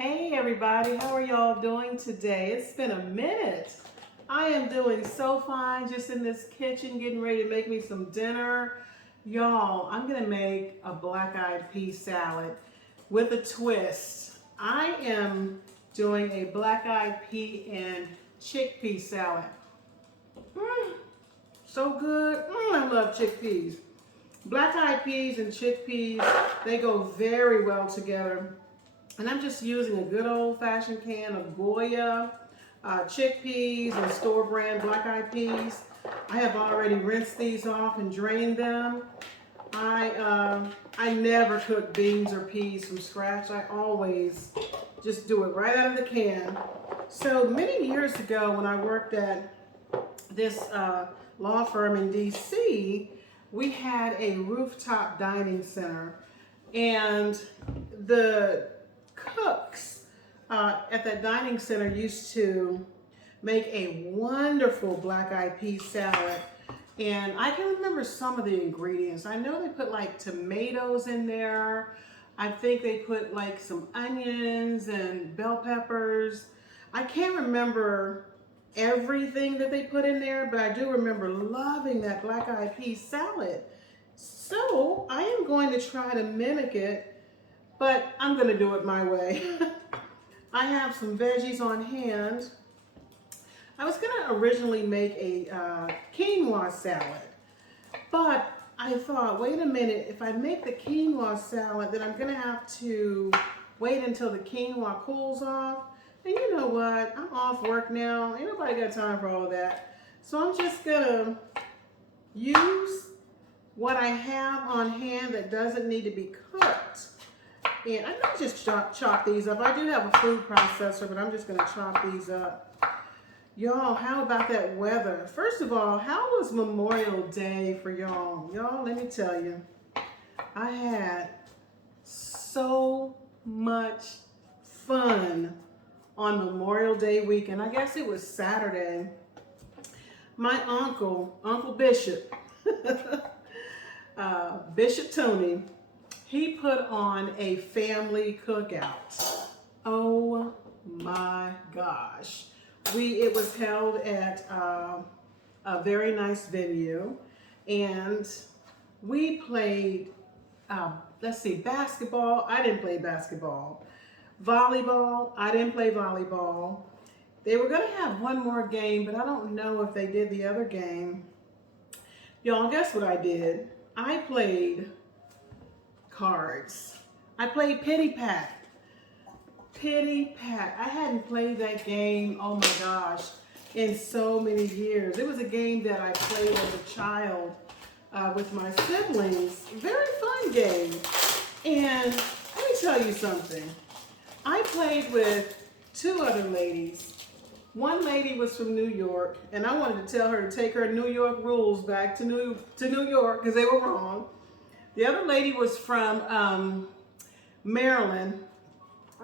Hey everybody, how are y'all doing today? It's been a minute. I am doing so fine just in this kitchen getting ready to make me some dinner. Y'all, I'm gonna make a black-eyed pea salad with a twist. I am doing a black-eyed pea and chickpea salad. Mm, so good. I love chickpeas. Black-eyed peas and chickpeas, they go very well together. And I'm just using a good old-fashioned can of Goya chickpeas and store-brand black-eyed peas. I have already rinsed these off and drained them. I never cook beans or peas from scratch. I always just do it right out of the can. So many years ago when I worked at this law firm in DC, we had a rooftop dining center, and the cooks at that dining center used to make a wonderful black-eyed pea salad. And I can remember some of the ingredients. I know they put like tomatoes in there. I think they put like some onions and bell peppers. I can't remember everything that they put in there, but I do remember loving that black-eyed pea salad. So I am going to try to mimic it, but I'm going to do it my way. I have some veggies on hand. I was going to originally make a quinoa salad, but I thought, wait a minute, if I make the quinoa salad, then I'm going to have to wait until the quinoa cools off. And you know what? I'm off work now. Ain't nobody got time for all of that. So I'm just going to use what I have on hand that doesn't need to be cooked. And I'm going to just chop these up. I do have a food processor, but I'm just going to chop these up. Y'all, how about that weather? First of all, how was Memorial Day for y'all? Y'all, let me tell you, I had so much fun on Memorial Day weekend. I guess it was Saturday. My Uncle Bishop, Bishop Tony, he put on a family cookout. Oh my gosh. It was held at a very nice venue, and we played, let's see, basketball. I didn't play basketball. Volleyball. I didn't play volleyball. They were going to have one more game, but I don't know if they did the other game. Y'all, guess what I did? I played cards. I played Pity Pat. Pity Pat. I hadn't played that game, oh my gosh, in so many years. It was a game that I played as a child with my siblings. Very fun game. And let me tell you something. I played with two other ladies. One lady was from New York, and I wanted to tell her to take her New York rules back to New York because they were wrong. The other lady was from Maryland.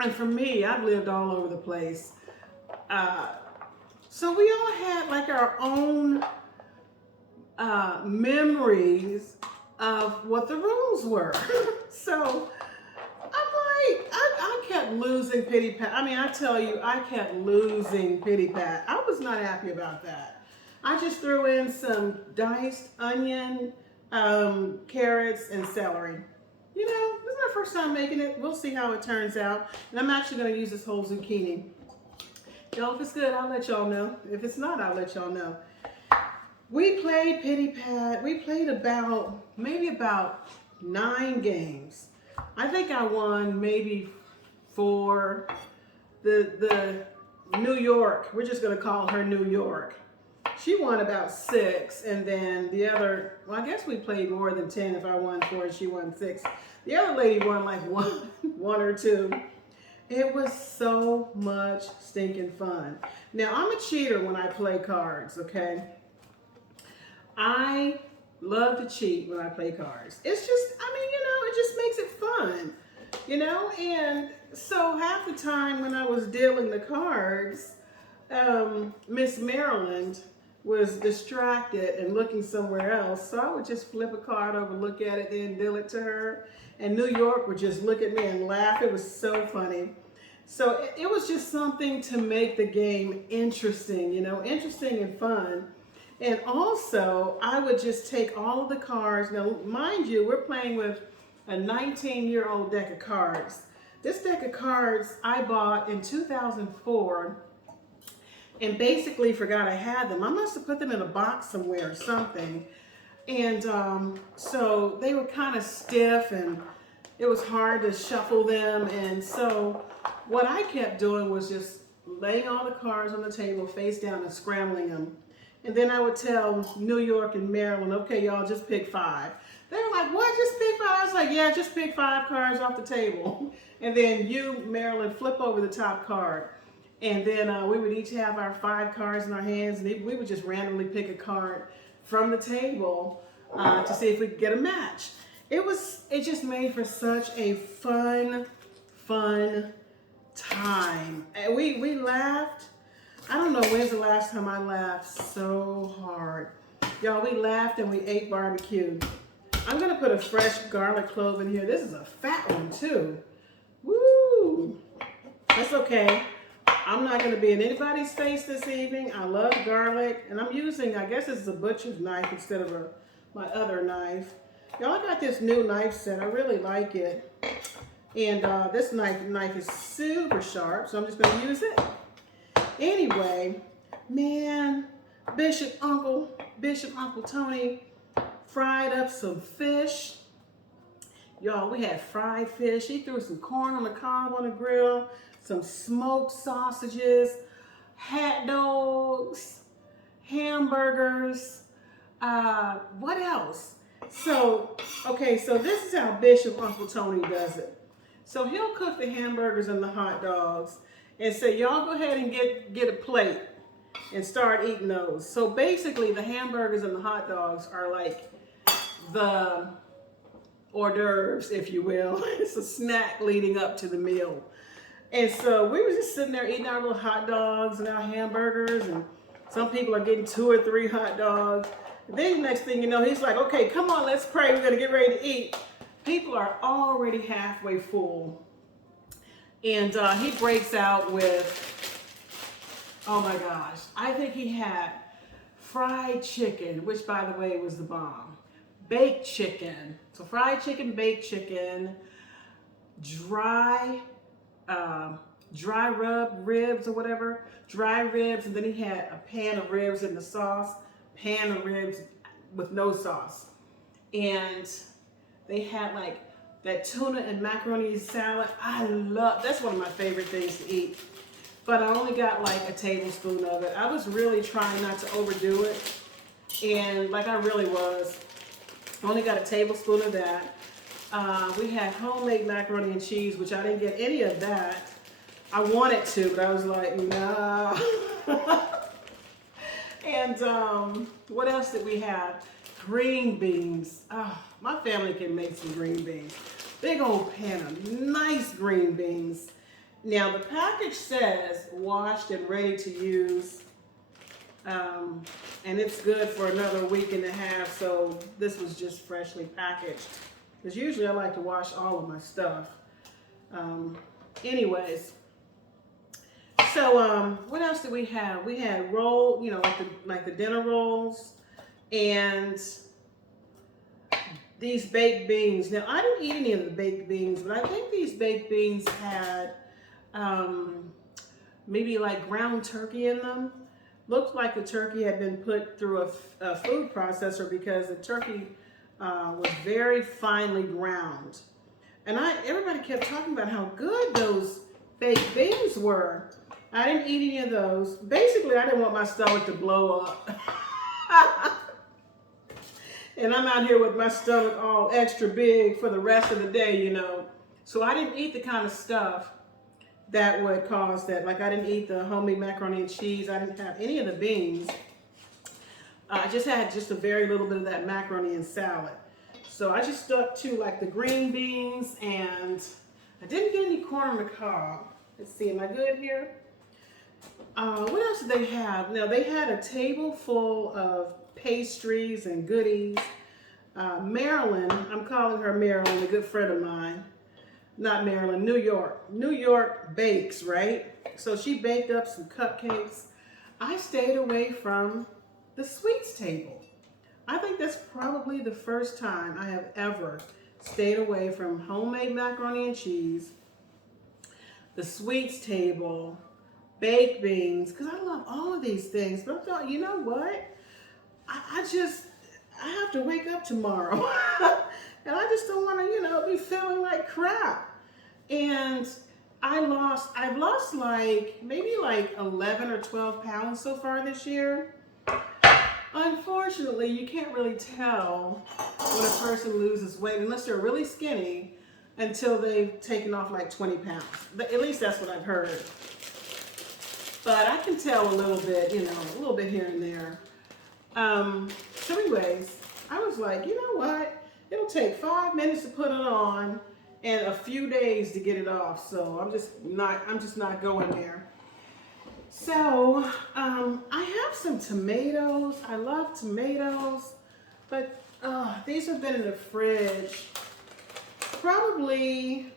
And for me, I've lived all over the place. So we all had like our own memories of what the rules were. So I'm like, I kept losing Pity Pat. I mean, I tell you, I kept losing Pity Pat. I was not happy about that. I just threw in some diced onion, carrots, and celery. You know, this is my first time making it. We'll see how it turns out. And I'm actually going to use this whole zucchini. Y'all, if it's good, I'll let y'all know. If it's not, I'll let y'all know. We played Pity Pat. We played maybe about 9 games. I think I won maybe 4. The New York, we're just going to call her New York. She won about 6, and then the other, well, I guess we played more than 10 if I won 4 and she won 6. The other lady won like one or 2. It was so much stinking fun. Now, I'm a cheater when I play cards, okay? I love to cheat when I play cards. It's just, I mean, you know, it just makes it fun, you know? And so half the time when I was dealing the cards, Miss Maryland was distracted and looking somewhere else. So I would just flip a card over, look at it, then deal it to her. And New York would just look at me and laugh. It was so funny. So it was just something to make the game interesting, you know, interesting and fun. And also, I would just take all of the cards. Now, mind you, we're playing with a 19-year-old deck of cards. This deck of cards I bought in 2004 and basically forgot I had them. I must have put them in a box somewhere or something. And so they were kind of stiff and it was hard to shuffle them. And so what I kept doing was just laying all the cards on the table face down and scrambling them. And then I would tell New York and Maryland, okay, y'all just pick 5. They were like, what, just pick 5? I was like, yeah, just pick 5 cards off the table. And then you, Maryland, flip over the top card. And then we would each have our 5 cards in our hands, and we would just randomly pick a card from the table to see if we could get a match. It just made for such a fun time. And we laughed. I don't know when's the last time I laughed so hard. Y'all, we laughed and we ate barbecue. I'm gonna put a fresh garlic clove in here. This is a fat one too. Woo! That's okay. I'm not gonna be in anybody's face this evening. I love garlic, and I'm using, I guess this is a butcher's knife instead of my other knife. Y'all, I got this new knife set. I really like it. And this knife is super sharp, so I'm just gonna use it. Anyway, man, Bishop Uncle Tony fried up some fish. Y'all, we had fried fish. He threw some corn on the cob on the grill, some smoked sausages, hot dogs, hamburgers. What else? So, okay, so this is how Bishop Uncle Tony does it. So he'll cook the hamburgers and the hot dogs and say, y'all go ahead and get a plate and start eating those. So basically the hamburgers and the hot dogs are like the hors d'oeuvres, if you will. It's a snack leading up to the meal. And so we were just sitting there eating our little hot dogs and our hamburgers, and some people are getting 2 or 3 hot dogs. And then the next thing you know, he's like, okay, come on, let's pray. We're gonna get ready to eat. People are already halfway full. And he breaks out with, oh my gosh, I think he had fried chicken, which by the way was the bomb. Baked chicken. So fried chicken, baked chicken, dry rub ribs or whatever, dry ribs, and then he had a pan of ribs in the sauce, pan of ribs with no sauce. And they had like that tuna and macaroni salad. That's one of my favorite things to eat. But I only got like a tablespoon of it. I was really trying not to overdo it. And like I really was. I only got a tablespoon of that. We had homemade macaroni and cheese, which I didn't get any of that. I wanted to, but I was like, nah. And what else did we have? Green beans. Oh, my family can make some green beans. Big old pan of nice green beans. Now the package says washed and ready to use. And it's good for another week and a half, so this was just freshly packaged. Because usually I like to wash all of my stuff. Anyways, so what else did we have? We had roll, you know, like the dinner rolls, and these baked beans. Now I didn't eat any of the baked beans, but I think these baked beans had maybe like ground turkey in them. Looked like the turkey had been put through a food processor because the turkey was very finely ground. And everybody kept talking about how good those baked beans were. I didn't eat any of those. Basically, I didn't want my stomach to blow up. And I'm out here with my stomach all extra big for the rest of the day, you know. So I didn't eat the kind of stuff that would cause that. Like I didn't eat the homemade macaroni and cheese. I didn't have any of the beans. I just had just a very little bit of that macaroni and salad. So I just stuck to like the green beans, and I didn't get any corn on the cob. Let's see, am I good here? What else did they have? Now they had a table full of pastries and goodies. Marilyn, I'm calling her Marilyn, a good friend of mine. not Maryland, New York. New York bakes, right? So she baked up some cupcakes. I stayed away from the sweets table. I think that's probably the first time I have ever stayed away from homemade macaroni and cheese, the sweets table, baked beans, because I love all of these things. But I thought, you know what? I have to wake up tomorrow. And I just don't want to, be feeling like crap. And I've lost maybe 11 or 12 pounds so far this year. Unfortunately, you can't really tell when a person loses weight unless they're really skinny until they've taken off like 20 pounds. At least that's what I've heard. But I can tell a little bit, a little bit here and there. So anyways, I was like, you know what? It'll take 5 minutes to put it on and a few days to get it off. So I'm just not going there. So I have some tomatoes. I love tomatoes, but these have been in the fridge probably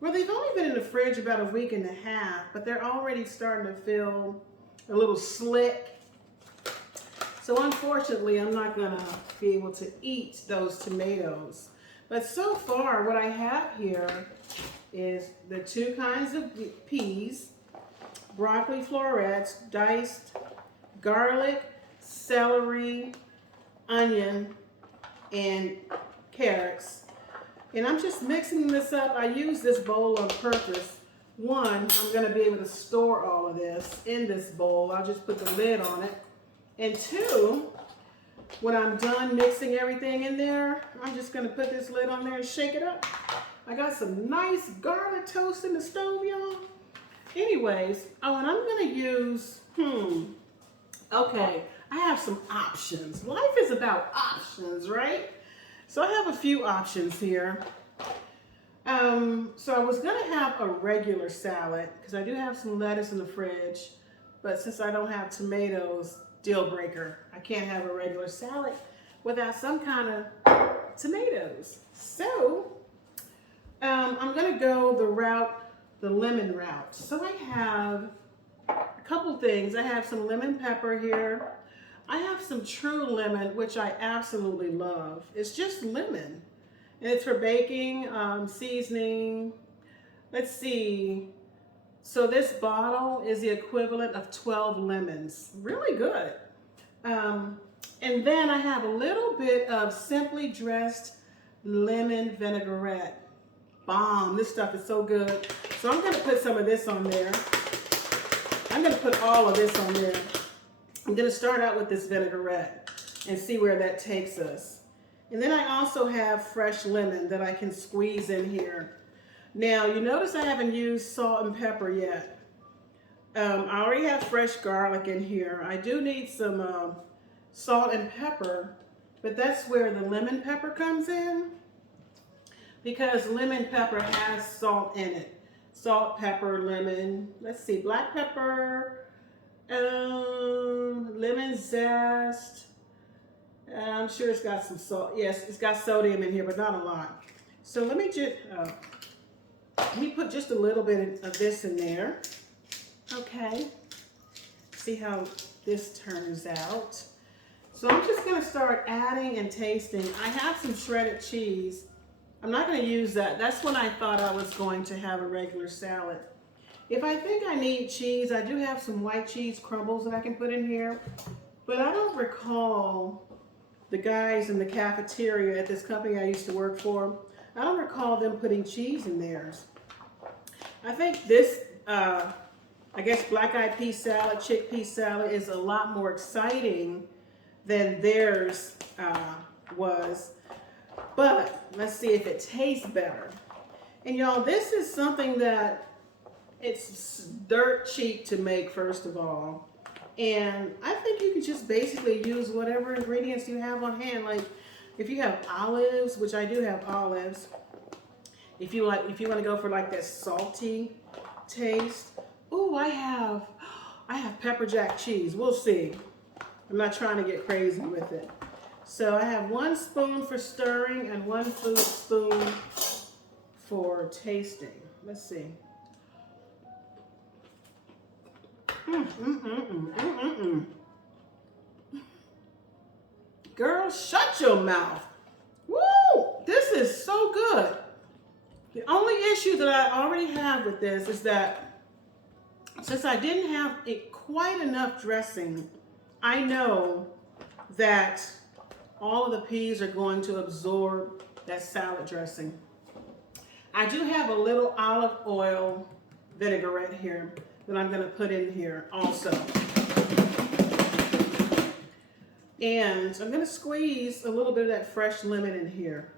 well, they've only been in the fridge about a week and a half, but they're already starting to feel a little slick. So unfortunately, I'm not gonna be able to eat those tomatoes. But so far, what I have here is the 2 kinds of peas, broccoli florets, diced garlic, celery, onion, and carrots. And I'm just mixing this up. I use this bowl on purpose. One, I'm gonna be able to store all of this in this bowl. I'll just put the lid on it. And 2, when I'm done mixing everything in there, I'm just gonna put this lid on there and shake it up. I got some nice garlic toast in the stove, y'all. Anyways, and I'm gonna use, okay, I have some options. Life is about options, right? So I have a few options here. So I was gonna have a regular salad because I do have some lettuce in the fridge, but since I don't have tomatoes, deal breaker. I can't have a regular salad without some kind of tomatoes. So I'm gonna go the lemon route. So I have a couple things. I have some lemon pepper here. I have some true lemon, which I absolutely love. It's just lemon. And it's for baking, seasoning. Let's see. So this bottle is the equivalent of 12 lemons. Really good. And then I have a little bit of simply dressed lemon vinaigrette. Bomb. This stuff is so good. So I'm going to put some of this on there. I'm going to put all of this on there. I'm going to start out with this vinaigrette and see where that takes us. And then I also have fresh lemon that I can squeeze in here. Now, you notice I haven't used salt and pepper yet. I already have fresh garlic in here. I do need some salt and pepper, but that's where the lemon pepper comes in, because lemon pepper has salt in it. Salt, pepper, lemon. Let's see, black pepper, lemon zest. I'm sure it's got some salt. Yes, it's got sodium in here, but not a lot. So let me put just a little bit of this in there. Okay. See how this turns out. So I'm just going to start adding and tasting. I have some shredded cheese. I'm not going to use that. That's when I thought I was going to have a regular salad. If I think I need cheese, I do have some white cheese crumbles that I can put in here. But I don't recall the guys in the cafeteria at this company I used to work for, I don't recall them putting cheese in theirs. I think this, I guess black-eyed pea salad, chickpea salad is a lot more exciting than theirs was. But let's see if it tastes better. And y'all, this is something that it's dirt cheap to make, first of all. And I think you can just basically use whatever ingredients you have on hand. Like if you have olives, which I do have olives. If you want to go for like that salty taste. Ooh, I have pepper jack cheese. We'll see. I'm not trying to get crazy with it. So I have 1 spoon for stirring and 1 spoon for tasting. Let's see. Girl, shut your mouth. Woo! This is so good. The only issue that I already have with this is that since I didn't have quite enough dressing, I know that all of the peas are going to absorb that salad dressing. I do have a little olive oil vinaigrette here that I'm going to put in here also. And I'm going to squeeze a little bit of that fresh lemon in here.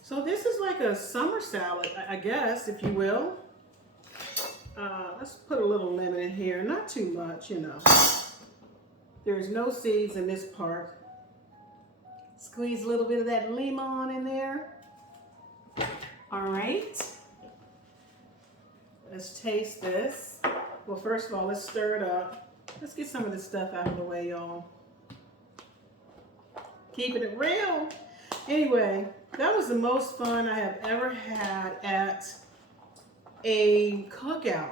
So this is like a summer salad, I guess, if you will. Let's put a little lemon in here, not too much, you know. There's no seeds in this part. Squeeze a little bit of that lemon in there. All right. Let's taste this. Well, first of all, let's stir it up. Let's get some of this stuff out of the way, y'all. Keeping it real. Anyway, that was the most fun I have ever had at a cookout.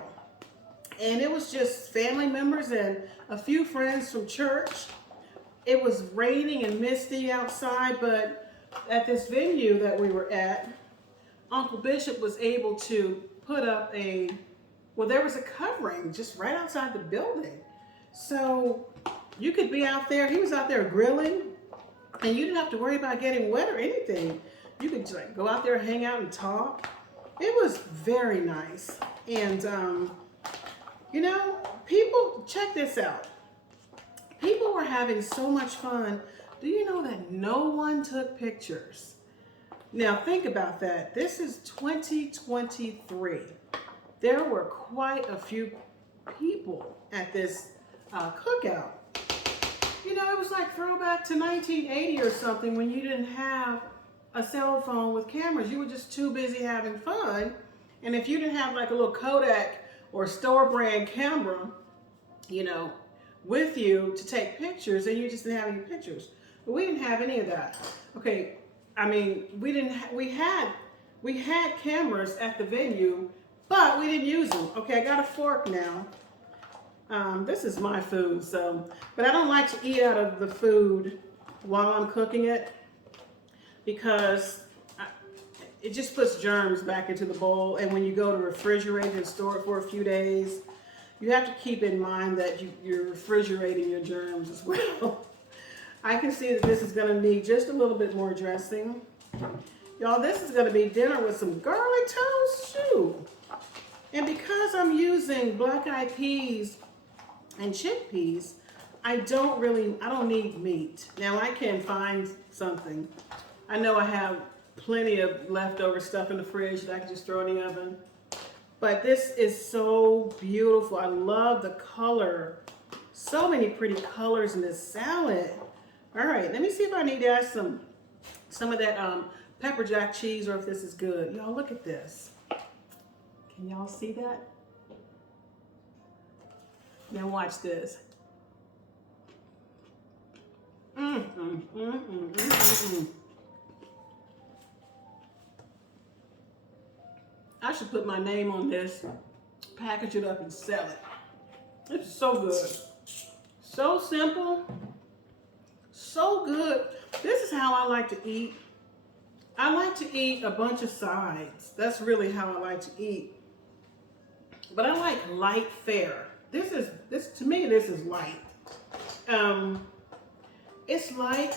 And it was just family members and a few friends from church. It was raining and misty outside, but at this venue that we were at, Uncle Bishop was able to put up there was a covering just right outside the building. So you could be out there, he was out there grilling, and you didn't have to worry about getting wet or anything. You could just like go out there, hang out and talk. It was very nice. And, you know, people, check this out. People were having so much fun. Do you know that no one took pictures? Now think about that. This is 2023. There were quite a few people at this cookout. You know, it was like throwback to 1980 or something when you didn't have a cell phone with cameras. You were just too busy having fun. And if you didn't have like a little Kodak or store brand camera, you know, with you to take pictures, and you just didn't have any pictures. But we didn't have any of that. Okay, I mean, we had cameras at the venue, but we didn't use them. Okay, I got a fork now. This is my food, but I don't like to eat out of the food while I'm cooking it because it just puts germs back into the bowl. And when you go to refrigerate and store it for a few days, you have to keep in mind that you're refrigerating your germs as well. I can see that this is going to need just a little bit more dressing. Y'all, this is going to be dinner with some garlic toast. Shoot. And because I'm using black-eyed peas and chickpeas, I don't need meat. Now I can find something. I know I have plenty of leftover stuff in the fridge that I can just throw in the oven. But this is so beautiful. I love the color. So many pretty colors in this salad. All right, let me see if I need to add some of that pepper jack cheese or if this is good. Y'all, look at this. Can y'all see that? Now watch this. I should put my name on this, package it up and sell it. It's so good. So simple. So good. This is how I like to eat. I like to eat a bunch of sides. That's really how I like to eat. But I like light fare. To me, this is light. It's light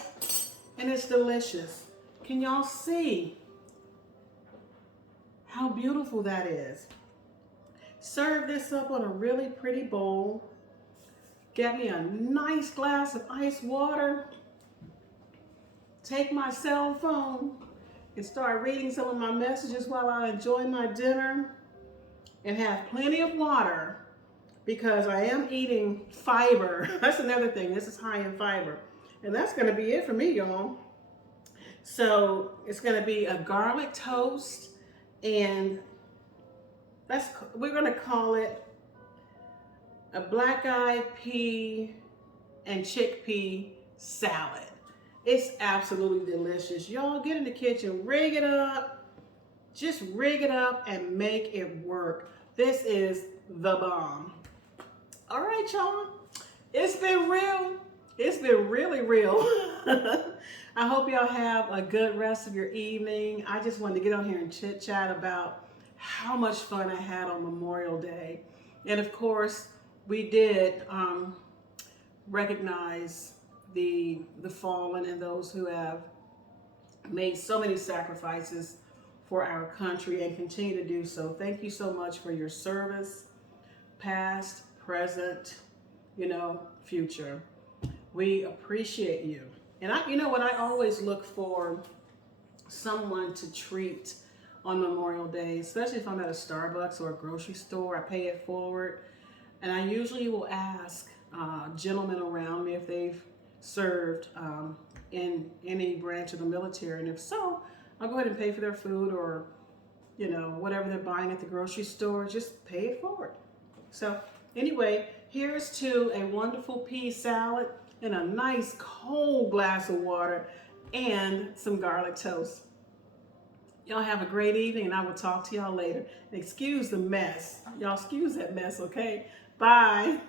and it's delicious. Can y'all see how beautiful that is? Serve this up on a really pretty bowl. Get me a nice glass of ice water. Take my cell phone and start reading some of my messages while I enjoy my dinner. And have plenty of water because I am eating fiber. That's another thing. This is high in fiber. And that's going to be it for me, y'all. So it's going to be a garlic toast, and we're going to call it a black-eyed pea and chickpea salad. It's absolutely delicious. Y'all get in the kitchen, rig it up, just rig it up and make it work. This is the bomb. All right, y'all. It's been real. It's been really real. I hope y'all have a good rest of your evening. I just wanted to get on here and chit chat about how much fun I had on Memorial Day. And of course, we did recognize the fallen and those who have made so many sacrifices for our country and continue to do so. Thank you so much for your service, past, present, future. We appreciate you. And you know what, I always look for someone to treat on Memorial Day, especially if I'm at a Starbucks or a grocery store. I pay it forward. And I usually will ask gentlemen around me if they've served in any branch of the military. And if so, I'll go ahead and pay for their food or, whatever they're buying at the grocery store, just pay it forward. So anyway, here's to a wonderful pea salad and a nice cold glass of water and some garlic toast. Y'all have a great evening, and I will talk to y'all later. Excuse the mess. Y'all excuse that mess, okay? Bye.